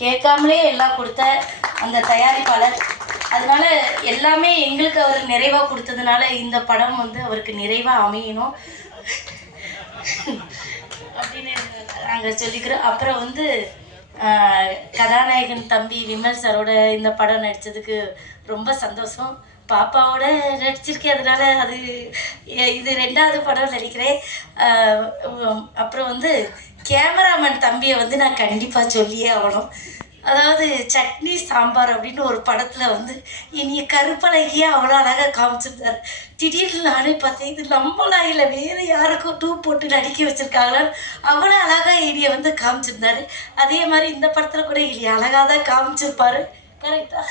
கேட்காமலே எல்லாம் கொடுத்த அந்த தயாரிப்பாளர். அதனால எல்லாமே எங்களுக்கு அவர் நிறைவாக கொடுத்ததுனால இந்த படம் வந்து அவருக்கு நிறைவாக அமையணும் அப்படின்னு நாங்கள் சொல்லிக்கிறோம். அப்புறம் வந்து கதாநாயகன் தம்பி விமல் சாரோட இந்த படம் நடித்ததுக்கு ரொம்ப சந்தோஷம். பாப்பாவோட நடிச்சிருக்கேன், அதனால அது இது 2வது படம் நடிக்கிறேன். அப்புறம் வந்து கேமராமேன் தம்பியை வந்து நான் கண்டிப்பாக சொல்லியே ஆகணும். அதாவது சட்னி சாம்பார் அப்படின்னு ஒரு படத்தில் வந்து இனிய கருப்பழகியே அவ்வளோ அழகாக காமிச்சிருந்தார். திடீர்னு நானே பார்த்தேன், இது நம்மளா இல்லை வேறு யாருக்கும் டூப் போட்டு நடிக்க வச்சுருக்காங்களா, அவ்வளோ அழகாக இனியை வந்து காமிச்சிருந்தாரு. அதே மாதிரி இந்த படத்தில் கூட இனி அழகாக தான் காமிச்சிருப்பார். கரெக்டாக.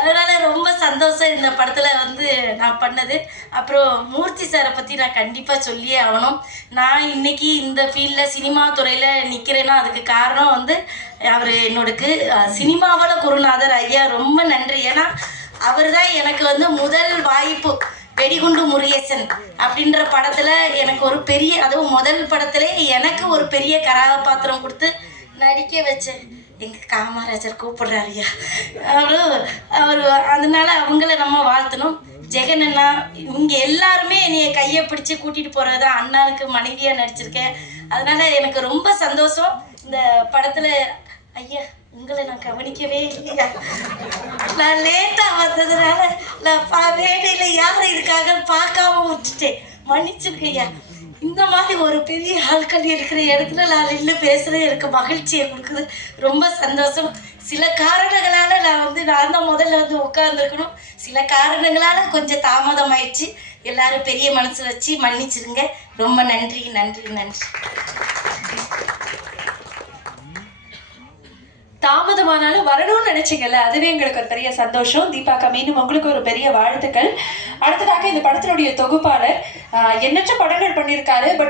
அதனால் ரொம்ப சந்தோஷம் இந்த படத்தில் வந்து நான் பண்ணது. அப்புறம் மூர்த்தி சாரை பற்றி நான் கண்டிப்பாக சொல்லியே ஆகணும். நான் இன்றைக்கி இந்த ஃபீல்டில் சினிமா துறையில் நிற்கிறேன்னா அதுக்கு காரணம் வந்து அவர் என்னோடக்கு சினிமாவோட குருநாதர் ஐயா. ரொம்ப நன்றி. ஏன்னா அவர் தான் எனக்கு வந்து முதல் வாய்ப்பு வெடிகுண்டு முருகேசன் அப்படின்ற படத்தில் எனக்கு ஒரு பெரிய, அதுவும் முதல் படத்திலே எனக்கு ஒரு பெரிய கதாபாத்திரம் கொடுத்து நடிக்க வச்சேன். எங்கள் காமராஜர் கூப்பிடுறாருயா அவர். அதனால அவங்கள நம்ம வாழ்த்தணும். ஜெகன் அண்ணா இவங்க எல்லாருமே என்னைய கையை பிடிச்சி கூட்டிகிட்டு போகிறது தான். அண்ணாவுக்கு மனைவியாக நடிச்சிருக்கேன். அதனால் எனக்கு ரொம்ப சந்தோஷம். இந்த படத்தில் ஐயா உங்களை நான் கவனிக்கவே இல்லையா, நான் லேட்டாக வந்ததுனால நான் வேலையில் யார் இருக்காங்க பார்க்காம விட்டுட்டேன், மன்னிச்சிருக்கையா. இந்த மாதிரி ஒரு பெரிய ஆட்கள் இருக்கிற இடத்துல நான் நின்று பேசுகிறது எனக்கு மகிழ்ச்சியை கொடுக்குது. ரொம்ப சந்தோஷம். சில காரணங்களால் நான் தான் முதல்ல வந்து உட்காந்துருக்கணும். சில காரணங்களால் கொஞ்சம் தாமதம் ஆயிடுச்சு. எல்லாரும் பெரிய மனசு வச்சு மன்னிச்சிருங்க. ரொம்ப நன்றி நன்றி நன்றி. தாமதமானாலும் வரணும்னு நினைச்சிங்கல்ல, அதுவே எங்களுக்கு ஒரு பெரிய சந்தோஷம். தீபாக்கா மீண்டும் உங்களுக்கு ஒரு பெரிய வாழ்த்துக்கள். அடுத்ததாக இந்த படத்தினுடைய தொகுப்பாளர் எண்ணற்ற படங்கள் பண்ணியிருக்காரு. பட்